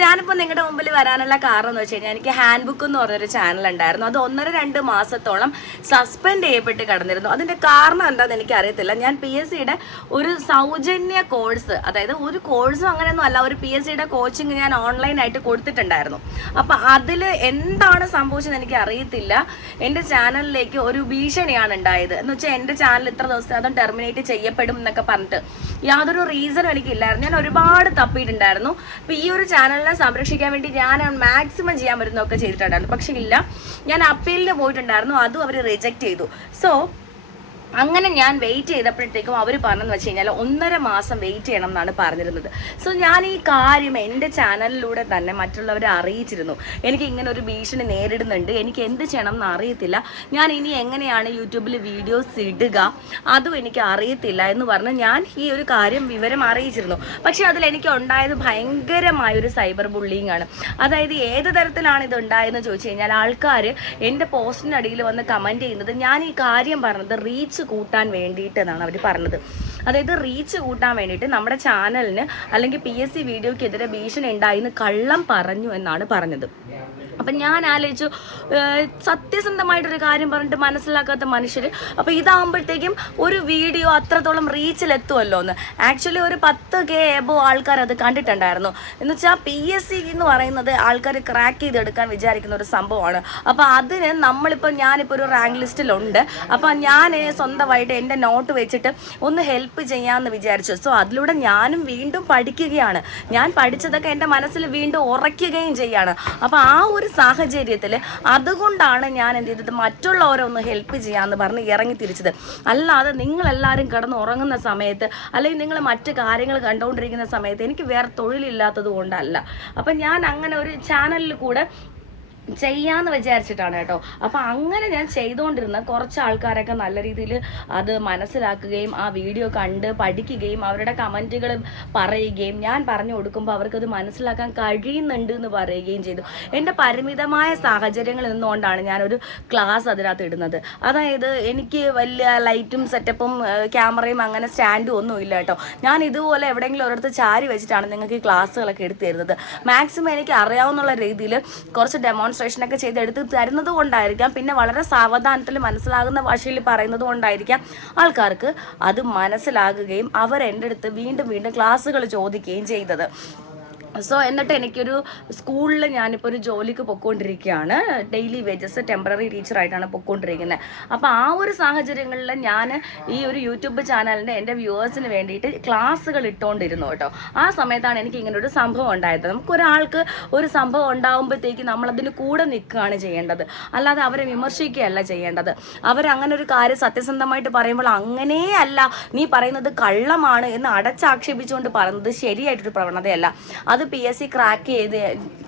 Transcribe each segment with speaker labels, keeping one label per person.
Speaker 1: ഞാനിപ്പോൾ നിങ്ങളുടെ മുമ്പിൽ വരാനുള്ള കാരണം എന്ന് വെച്ച് കഴിഞ്ഞാൽ എനിക്ക് ഹാൻഡ് ബുക്ക് എന്ന് പറഞ്ഞൊരു ചാനൽ ഉണ്ടായിരുന്നു. അത് ഒന്നര രണ്ട് മാസത്തോളം സസ്പെൻഡ് ചെയ്യപ്പെട്ട് കിടന്നിരുന്നു. അതിന്റെ കാരണം എന്താണെന്ന് എനിക്ക് അറിയത്തില്ല ഞാൻ പി എസ് സിയുടെ ഒരു സൗജന്യ കോഴ്സ് അതായത് ഒരു കോഴ്സും അങ്ങനെയൊന്നും അല്ല. ഒരു പി എസ് സിയുടെ കോച്ചിങ് ഞാൻ ഓൺലൈനായിട്ട് കൊടുത്തിട്ടുണ്ടായിരുന്നു. അപ്പൊ അതിൽ എന്താണ് സംഭവിച്ചത് എനിക്ക് അറിയത്തില്ല എന്റെ ചാനലിലേക്ക് ഒരു ഭീഷണിയാണ് ഉണ്ടായത്. എന്ന് വെച്ചാൽ എന്റെ ചാനൽ ഇത്ര ദിവസം അതും ടെർമിനേറ്റ് ചെയ്യപ്പെടും എന്നൊക്കെ പറഞ്ഞിട്ട് യാതൊരു റീസണും എനിക്കില്ലായിരുന്നു. ഞാൻ ഒരുപാട് തപ്പിയിട്ടുണ്ടായിരുന്നു. അപ്പൊ ഈ ഒരു ചാനലിനെ സംരക്ഷിക്കാൻ വേണ്ടി ഞാൻ മാക്സിമം ചെയ്യാൻ പറ്റുന്നതൊക്കെ ചെയ്തിട്ടുണ്ടായിരുന്നു. പക്ഷെ ഇല്ല ഞാൻ അപ്പീലിന് പോയിട്ടുണ്ടായിരുന്നു. അതും അവർ റിജക്റ്റ് ചെയ്തു. സോ അങ്ങനെ ഞാൻ വെയിറ്റ് ചെയ്തപ്പോഴത്തേക്കും അവർ പറഞ്ഞെന്ന് വെച്ച് കഴിഞ്ഞാൽ ഒന്നര മാസം വെയിറ്റ് ചെയ്യണം എന്നാണ് പറഞ്ഞിരുന്നത്. സോ ഞാൻ ഈ കാര്യം എന്റെ ചാനലിലൂടെ തന്നെ മറ്റുള്ളവരെ അറിയിച്ചിരുന്നു. എനിക്ക് ഇങ്ങനെ ഒരു ഭീഷണി നേരിടുന്നുണ്ട്. എനിക്ക് എന്ത് ചെയ്യണം എന്ന് അറിയത്തില്ല. ഞാൻ ഇനി എങ്ങനെയാണ് യൂട്യൂബിൽ വീഡിയോസ് ഇടുക? അതും എനിക്ക് അറിയത്തില്ല എന്ന് പറഞ്ഞ് ഞാൻ ഈ ഒരു കാര്യം വിവരം അറിയിച്ചിരുന്നു. പക്ഷെ അതിൽ എനിക്ക് ഉണ്ടായത് ഭയങ്കരമായ ഒരു സൈബർ ബുള്ളിങ് ആണ്. അതായത് ഏത് തരത്തിലാണ് ഇത് ഉണ്ടായതെന്ന് ചോദിച്ചു കഴിഞ്ഞാൽ ആൾക്കാർ എന്റെ പോസ്റ്റിനടിയിൽ വന്ന് കമന്റ് ചെയ്യുന്നത് ഞാൻ ഈ കാര്യം പറഞ്ഞത് റീച്ച് കൂട്ടാൻ വേണ്ടിയിട്ട് എന്നാണ് അവർ പറഞ്ഞത്. അതായത് റീച്ച് കൂട്ടാൻ വേണ്ടിയിട്ട് നമ്മുടെ ചാനലിന് അല്ലെങ്കിൽ പി എസ് സി വീഡിയോക്കെതിരെ ഭീഷണി ഉണ്ടായി എന്ന് കള്ളം പറഞ്ഞു എന്നാണ് പറഞ്ഞത്. അപ്പം ഞാൻ ആലോചിച്ചു സത്യസന്ധമായിട്ടൊരു കാര്യം പറഞ്ഞിട്ട് മനസ്സിലാക്കാത്ത മനുഷ്യർ അപ്പോൾ ഇതാകുമ്പോഴത്തേക്കും ഒരു വീഡിയോ അത്രത്തോളം റീച്ചിലെത്തുമല്ലോ എന്ന് ആക്ച്വലി ഒരു പത്ത് കെ എബോ ആൾക്കാർ അത് കണ്ടിട്ടുണ്ടായിരുന്നു. എന്ന് വെച്ചാൽ പി എസ് സി എന്ന് പറയുന്നത് ആൾക്കാർ ക്രാക്ക് ചെയ്തെടുക്കാൻ വിചാരിക്കുന്ന ഒരു സംഭവമാണ്. അപ്പോൾ അതിന് നമ്മളിപ്പോൾ ഞാനിപ്പോൾ ഒരു റാങ്ക് ലിസ്റ്റിലുണ്ട് അപ്പോൾ ഞാൻ സ്വന്തമായിട്ട് എന്റെ നോട്ട് വെച്ചിട്ട് ഒന്ന് ഹെൽപ്പ് ചെയ്യാമെന്ന് വിചാരിച്ചു. സോ അതിലൂടെ ഞാനും വീണ്ടും പഠിക്കുകയാണ്. ഞാൻ പഠിച്ചതൊക്കെ എന്റെ മനസ്സിൽ വീണ്ടും ഉറയ്ക്കുകയും ചെയ്യാണ്. അപ്പോൾ ആ ഒരു സാഹചര്യത്തിൽ അതുകൊണ്ടാണ് ഞാൻ എന്ത് ചെയ്തത്? മറ്റുള്ളവരെ ഒന്ന് ഹെൽപ്പ് ചെയ്യാമെന്ന് പറഞ്ഞ് ഇറങ്ങി തിരിച്ചത്. അല്ലാതെ നിങ്ങളെല്ലാവരും കിടന്ന് ഉറങ്ങുന്ന സമയത്ത് അല്ലെങ്കിൽ നിങ്ങൾ മറ്റ് കാര്യങ്ങൾ കണ്ടുകൊണ്ടിരിക്കുന്ന സമയത്ത് എനിക്ക് വേറെ തൊഴിലില്ലാത്തത് കൊണ്ടല്ല. അപ്പം ഞാൻ അങ്ങനെ ഒരു ചാനലിൽ കൂടെ ചെയ്യാന്ന് വിചാരിച്ചിട്ടാണ് കേട്ടോ. അപ്പം അങ്ങനെ ഞാൻ ചെയ്തുകൊണ്ടിരുന്ന കുറച്ച് ആൾക്കാരൊക്കെ നല്ല രീതിയിൽ അത് മനസ്സിലാക്കുകയും ആ വീഡിയോ കണ്ട് പഠിക്കുകയും അവരുടെ കമന്റുകൾ പറയുകയും ഞാൻ പറഞ്ഞു കൊടുക്കുമ്പോൾ അവർക്കത് മനസ്സിലാക്കാൻ കഴിയുന്നുണ്ട് എന്ന് പറയുകയും ചെയ്തു. എന്റെ പരിമിതമായ സാഹചര്യങ്ങളിൽ നിന്നുകൊണ്ടാണ് ഞാനൊരു ക്ലാസ് അതിനകത്ത് ഇടുന്നത്. അതായത് എനിക്ക് വലിയ ലൈറ്റും സെറ്റപ്പും ക്യാമറയും അങ്ങനെ സ്റ്റാൻഡും ഒന്നും ഇല്ല കേട്ടോ. ഞാൻ ഇതുപോലെ എവിടെയെങ്കിലും ഒരിടത്ത് ചാരി വെച്ചിട്ടാണ് നിങ്ങൾക്ക് ഈ ക്ലാസ്സുകളൊക്കെ എടുത്തു തരുന്നത്. മാക്സിമം എനിക്ക് അറിയാവുന്ന രീതിയിൽ കുറച്ച് ഡെമോൺസ്ട്രേഷൻ ഒക്കെ ചെയ്ത് എടുത്ത് തരുന്നത് കൊണ്ടായിരിക്കാം. പിന്നെ വളരെ സാവധാനത്തിൽ മനസ്സിലാകുന്ന ഭാഷയിൽ പറയുന്നത് കൊണ്ടായിരിക്കാം ആൾക്കാർക്ക് അത് മനസ്സിലാകുകയും അവർ എന്റെ അടുത്ത് വീണ്ടും വീണ്ടും ക്ലാസ്സുകൾ ചോദിക്കുകയും ചെയ്തത്. സോ എന്നിട്ട് എനിക്കൊരു സ്കൂളിൽ ഞാനിപ്പോൾ ഒരു ജോലിക്ക് പൊയ്ക്കൊണ്ടിരിക്കുകയാണ് ഡെയിലി വേജസ് ടെമ്പററി ടീച്ചറായിട്ടാണ് പൊയ്ക്കൊണ്ടിരിക്കുന്നത് അപ്പോൾ ആ ഒരു സാഹചര്യങ്ങളിൽ ഞാൻ ഈ ഒരു യൂട്യൂബ് ചാനലിന്റെ എന്റെ വ്യൂവേഴ്സിന് വേണ്ടിയിട്ട് ക്ലാസ്സുകൾ ഇട്ടുകൊണ്ടിരുന്നു കേട്ടോ. ആ സമയത്താണ് എനിക്ക് ഇങ്ങനെ ഒരു സംഭവം ഉണ്ടായത്. നമുക്കൊരാൾക്ക് ഒരു സംഭവം ഉണ്ടാകുമ്പോഴത്തേക്ക് നമ്മളതിന് കൂടെ നിൽക്കുകയാണ് ചെയ്യേണ്ടത്. അല്ലാതെ അവരെ വിമർശിക്കുകയല്ല ചെയ്യേണ്ടത്. അവരങ്ങനെ ഒരു കാര്യം സത്യസന്ധമായിട്ട് പറയുമ്പോൾ അങ്ങനെയല്ല നീ പറയുന്നത് കള്ളമാണ് എന്ന് അടച്ചാക്ഷേപിച്ചുകൊണ്ട് പറയുന്നത് ശരിയായിട്ടൊരു പ്രവണതയല്ല. അത് പി എസ് സി ക്രാക്ക് ചെയ്ത്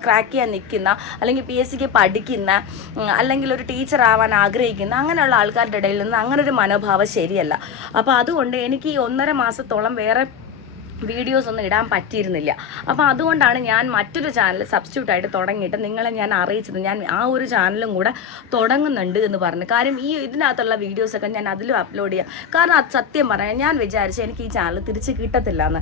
Speaker 1: ക്രാക്ക് ചെയ്യാൻ നിൽക്കുന്ന അല്ലെങ്കിൽ പി എസ് സിക്ക് പഠിക്കുന്ന അല്ലെങ്കിൽ ഒരു ടീച്ചർ ആവാൻ ആഗ്രഹിക്കുന്ന അങ്ങനെയുള്ള ആൾക്കാരുടെ ഇടയിൽ നിന്ന് അങ്ങനെ ഒരു മനോഭാവം ശരിയല്ല. അപ്പോൾ അതുകൊണ്ട് എനിക്ക് ഈ ഒന്നര മാസത്തോളം വേറെ വീഡിയോസ് ഒന്നും ഇടാൻ പറ്റിയിരുന്നില്ല. അപ്പോൾ അതുകൊണ്ടാണ് ഞാൻ മറ്റൊരു ചാനൽ സബ്സ്റ്റിറ്റ്യൂട്ട് ആയിട്ട് തുടങ്ങിയിട്ട് നിങ്ങളെ ഞാൻ അറിയിച്ചത്. ഞാൻ ആ ഒരു ചാനലും കൂടെ തുടങ്ങുന്നുണ്ട് എന്ന് പറഞ്ഞു. കാര്യം ഈ ഇതിനകത്തുള്ള വീഡിയോസൊക്കെ ഞാൻ അതിലും അപ്ലോഡ് ചെയ്യാം. കാരണം അത് സത്യം പറയാം ഞാൻ വിചാരിച്ചു എനിക്ക് ഈ ചാനൽ തിരിച്ച് കിട്ടത്തില്ല എന്ന്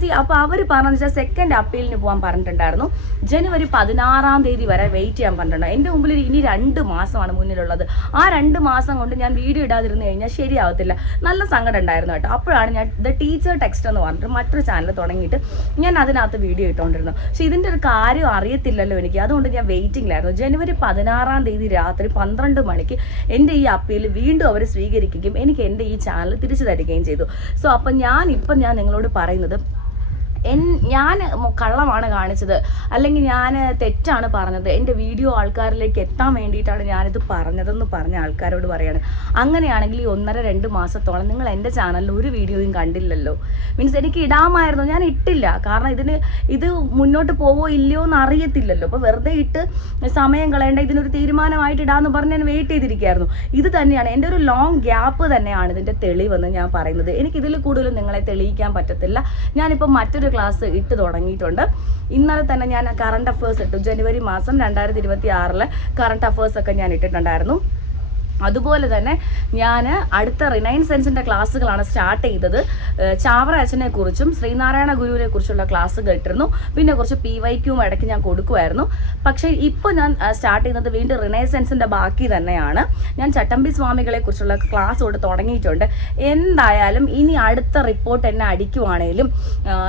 Speaker 1: സി അപ്പോൾ അവർ പറഞ്ഞു വെച്ചാൽ സെക്കൻഡ് അപ്പീലിന് പോകാൻ പറഞ്ഞിട്ടുണ്ടായിരുന്നു. ജനുവരി പതിനാറാം തീയതി വരെ വെയിറ്റ് ചെയ്യാൻ പറഞ്ഞിട്ടുണ്ടായിരുന്നു എന്റെ മുമ്പിൽ ഇനി രണ്ട് മാസമാണ് മുന്നിലുള്ളത്. ആ രണ്ട് മാസം കൊണ്ട് ഞാൻ വീഡിയോ ഇടാതിരുന്നു കഴിഞ്ഞാൽ ശരിയാവത്തില്ല. നല്ല സങ്കടം ഉണ്ടായിരുന്നു കേട്ടോ. അപ്പോഴാണ് ഞാൻ ദ ടീച്ചർ ടെക്സ്റ്റ് എന്ന് പറഞ്ഞിട്ട് മറ്റൊരു ചാനൽ തുടങ്ങിയിട്ട് ഞാൻ അതിനകത്ത് വീഡിയോ ഇട്ടുകൊണ്ടിരുന്നു പക്ഷെ ഇതിന്റെ ഒരു കാര്യം അറിയത്തില്ലല്ലോ എനിക്ക്. അതുകൊണ്ട് ഞാൻ വെയിറ്റിംഗിലായിരുന്നു ജനുവരി പതിനാറാം തീയതി രാത്രി പന്ത്രണ്ട് മണിക്ക് എന്റെ ഈ അപ്പീൽ വീണ്ടും അവർ സ്വീകരിക്കുകയും എനിക്ക് എന്റെ ഈ ചാനൽ തിരിച്ചു തരികയും ചെയ്തു. സോ അപ്പം ഞാൻ ഇപ്പം ഞാൻ നിങ്ങളോട് പറയുന്നത് എൻ ഞാൻ കള്ളമാണ് കാണിച്ചത്. അല്ലെങ്കിൽ ഞാൻ തെറ്റാണ് പറഞ്ഞത്. എന്റെ വീഡിയോ ആൾക്കാരിലേക്ക് എത്താൻ വേണ്ടിയിട്ടാണ് ഞാനിത് പറഞ്ഞതെന്ന് പറഞ്ഞ ആൾക്കാരോട് പറയാണ്. അങ്ങനെയാണെങ്കിൽ ഈ ഒന്നര രണ്ട് മാസത്തോളം നിങ്ങൾ എന്റെ ചാനലിൽ ഒരു വീഡിയോയും കണ്ടില്ലല്ലോ. മീൻസ് എനിക്ക് ഇടാമായിരുന്നു. ഞാൻ ഇട്ടില്ല. കാരണം ഇതിന് ഇത് മുന്നോട്ട് പോവോ ഇല്ലയോ എന്ന് അറിയത്തില്ലല്ലോ. അപ്പോൾ വെറുതെ ഇട്ട് സമയം കളയേണ്ട ഇതിനൊരു തീരുമാനമായിട്ട് ഇടാമെന്ന് പറഞ്ഞ് ഞാൻ വെയിറ്റ് ചെയ്തിരിക്കുകയായിരുന്നു. ഇത് തന്നെയാണ്. എന്റെ ഒരു ലോങ് ഗ്യാപ്പ് തന്നെയാണ് ഇതിന്റെ തെളിവെന്ന് ഞാൻ പറയുന്നത്. എനിക്കിതിൽ കൂടുതലും നിങ്ങളെ തെളിയിക്കാൻ പറ്റത്തില്ല. ഞാനിപ്പോൾ മറ്റൊരു ക്ലാസ് ഇട്ട് തുടങ്ങിയിട്ടുണ്ട്. ഇന്നലെ തന്നെ ഞാൻ കറണ്ട് അഫേഴ്സ് ഇട്ടു. ജനുവരി മാസം രണ്ടായിരത്തി ഇരുപത്തി ആറിലെ കറണ്ട് അഫേഴ്സ് ഒക്കെ ഞാൻ ഇട്ടിട്ടുണ്ടായിരുന്നു. അതുപോലെ തന്നെ ഞാൻ അടുത്ത റിനൈൻ സെൻസിന്റെ ക്ലാസ്സുകളാണ് സ്റ്റാർട്ട് ചെയ്തത്. ചാവറ അച്ഛനെ കുറിച്ചും ശ്രീനാരായണ ഗുരുവിനെ കുറിച്ചുള്ള ക്ലാസ് കേട്ടിരുന്നു. പിന്നെ കുറച്ച് പി വൈ ക്യൂം ഇടയ്ക്ക് ഞാൻ കൊടുക്കുമായിരുന്നു. പക്ഷേ ഇപ്പോൾ ഞാൻ സ്റ്റാർട്ട് ചെയ്യുന്നത് വീണ്ടും റിനൈസെൻസിന്റെ ബാക്കി തന്നെയാണ്. ഞാൻ ചട്ടമ്പി സ്വാമികളെ കുറിച്ചുള്ള ക്ലാസ് കൊണ്ട് തുടങ്ങിയിട്ടുണ്ട്. എന്തായാലും ഇനി അടുത്ത റിപ്പോർട്ട് എന്നെ അടിക്കുവാണേലും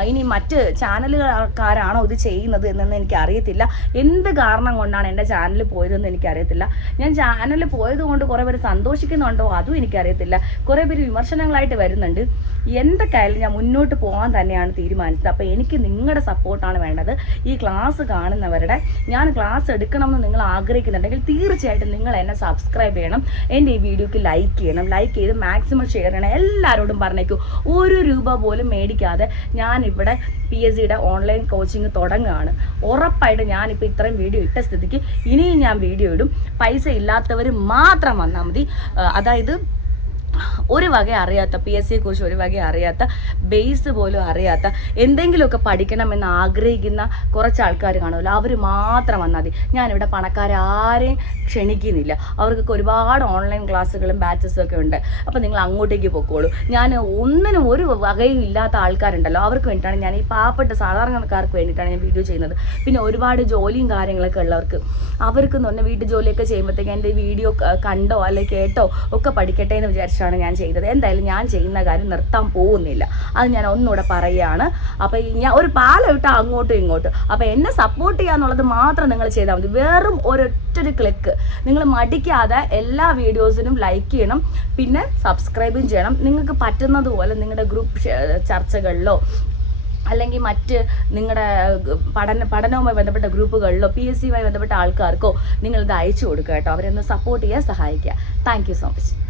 Speaker 1: ഇനി മറ്റ് ചാനലുകാരാണോ ഇത് ചെയ്യുന്നത് എന്നൊന്നും എനിക്ക് അറിയത്തില്ല എന്ത് കാരണം കൊണ്ടാണ് എന്റെ ചാനൽ പോയതെന്ന് എനിക്കറിയത്തില്ല. ഞാൻ ചാനൽ പോയത് കൊണ്ട് കുറേ പേര് സന്തോഷിക്കുന്നുണ്ടോ? അതും എനിക്കറിയത്തില്ല. കുറേ പേര് വിമർശനങ്ങളായിട്ട് വരുന്നുണ്ട്. എന്തൊക്കെയായാലും ഞാൻ മുന്നോട്ട് പോകാൻ തന്നെയാണ് തീരുമാനിച്ചത്. അപ്പോൾ എനിക്ക് നിങ്ങളുടെ സപ്പോർട്ടാണ് വേണ്ടത്. ഈ ക്ലാസ് കാണുന്നവരുടെ ഞാൻ ക്ലാസ് എടുക്കണമെന്ന് നിങ്ങൾ ആഗ്രഹിക്കുന്നുണ്ടെങ്കിൽ തീർച്ചയായിട്ടും നിങ്ങൾ എന്നെ സബ്സ്ക്രൈബ് ചെയ്യണം. എന്റെ ഈ വീഡിയോക്ക് ലൈക്ക് ചെയ്യണം. ലൈക്ക് ചെയ്ത് മാക്സിമം ഷെയർ ചെയ്യണം. എല്ലാവരോടും പറഞ്ഞേക്കൂ. ഒരു രൂപ പോലും മേടിക്കാതെ ഞാനിവിടെ പി എസ് സിയുടെ ഓൺലൈൻ കോച്ചിങ് തുടങ്ങുകയാണ്. ഉറപ്പായിട്ട് ഞാനിപ്പോൾ ഇത്രയും വീഡിയോ ഇട്ട സ്ഥിതിക്ക് ഇനിയും ഞാൻ വീഡിയോ ഇടും. പൈസ ഇല്ലാത്തവർ മാത്രം വന്നാൽ മതി. അതായത് ഒരു വക അറിയാത്ത പി എസ് സിയെ കുറിച്ച് ഒരു വക അറിയാത്ത ബേസ് പോലും അറിയാത്ത എന്തെങ്കിലുമൊക്കെ പഠിക്കണമെന്ന് ആഗ്രഹിക്കുന്ന കുറച്ച് ആൾക്കാർ കാണുമല്ലോ. അവർ മാത്രം വന്നാൽ മതി. ഞാനിവിടെ പണക്കാരാരെയും ക്ഷണിക്കുന്നില്ല. അവർക്കൊക്കെ ഒരുപാട് ഓൺലൈൻ ക്ലാസ്സുകളും ബാച്ചസും ഒക്കെ ഉണ്ട്. അപ്പോൾ നിങ്ങൾ അങ്ങോട്ടേക്ക് പൊക്കോളൂ. ഞാൻ ഒന്നിനും ഒരു വകയും ഇല്ലാത്ത ആൾക്കാരുണ്ടല്ലോ. അവർക്ക് വേണ്ടിയിട്ടാണ് ഞാൻ ഈ പാവപ്പെട്ട സാധാരണക്കാർക്ക് വേണ്ടിയിട്ടാണ് ഞാൻ വീഡിയോ ചെയ്യുന്നത്. പിന്നെ ഒരുപാട് ജോലിയും കാര്യങ്ങളൊക്കെ ഉള്ളവർക്ക്. അവർക്ക് എന്ന് പറഞ്ഞാൽ വീട്ടു ജോലിയൊക്കെ ചെയ്യുമ്പോഴത്തേക്ക് എന്റെ വീഡിയോ കണ്ടോ അല്ലെങ്കിൽ കേട്ടോ ഒക്കെ പഠിക്കട്ടെ എന്ന് വിചാരിച്ചാണ് ഞാൻ ചെയ്തത്. എന്തായാലും ഞാൻ ചെയ്യുന്ന കാര്യം നിർത്താൻ പോകുന്നില്ല. അത് ഞാൻ ഒന്നുകൂടെ പറയുകയാണ് അപ്പോൾ ഞാൻ ഒരു പാലം ഇട്ടാൽ അങ്ങോട്ടും ഇങ്ങോട്ടും. അപ്പോൾ എന്നെ സപ്പോർട്ട് ചെയ്യുക എന്നുള്ളത് മാത്രം നിങ്ങൾ ചെയ്താൽ മതി. വെറും ഒരൊറ്റൊരു ക്ലിക്ക് നിങ്ങൾ മടിക്കാതെ എല്ലാ വീഡിയോസിനും ലൈക്ക് ചെയ്യണം. പിന്നെ സബ്സ്ക്രൈബും ചെയ്യണം. നിങ്ങൾക്ക് പറ്റുന്നതുപോലെ നിങ്ങളുടെ ഗ്രൂപ്പ് ചർച്ചകളിലോ അല്ലെങ്കിൽ മറ്റ് നിങ്ങളുടെ പഠന പഠനവുമായി ബന്ധപ്പെട്ട ഗ്രൂപ്പുകളിലോ പി എസ് സിയുമായി ബന്ധപ്പെട്ട ആൾക്കാർക്കോ നിങ്ങളിത് അയച്ചു കൊടുക്കുക കേട്ടോ. അവരെ ഒന്ന് സപ്പോർട്ട് ചെയ്യാൻ സഹായിക്കുക. Thank so much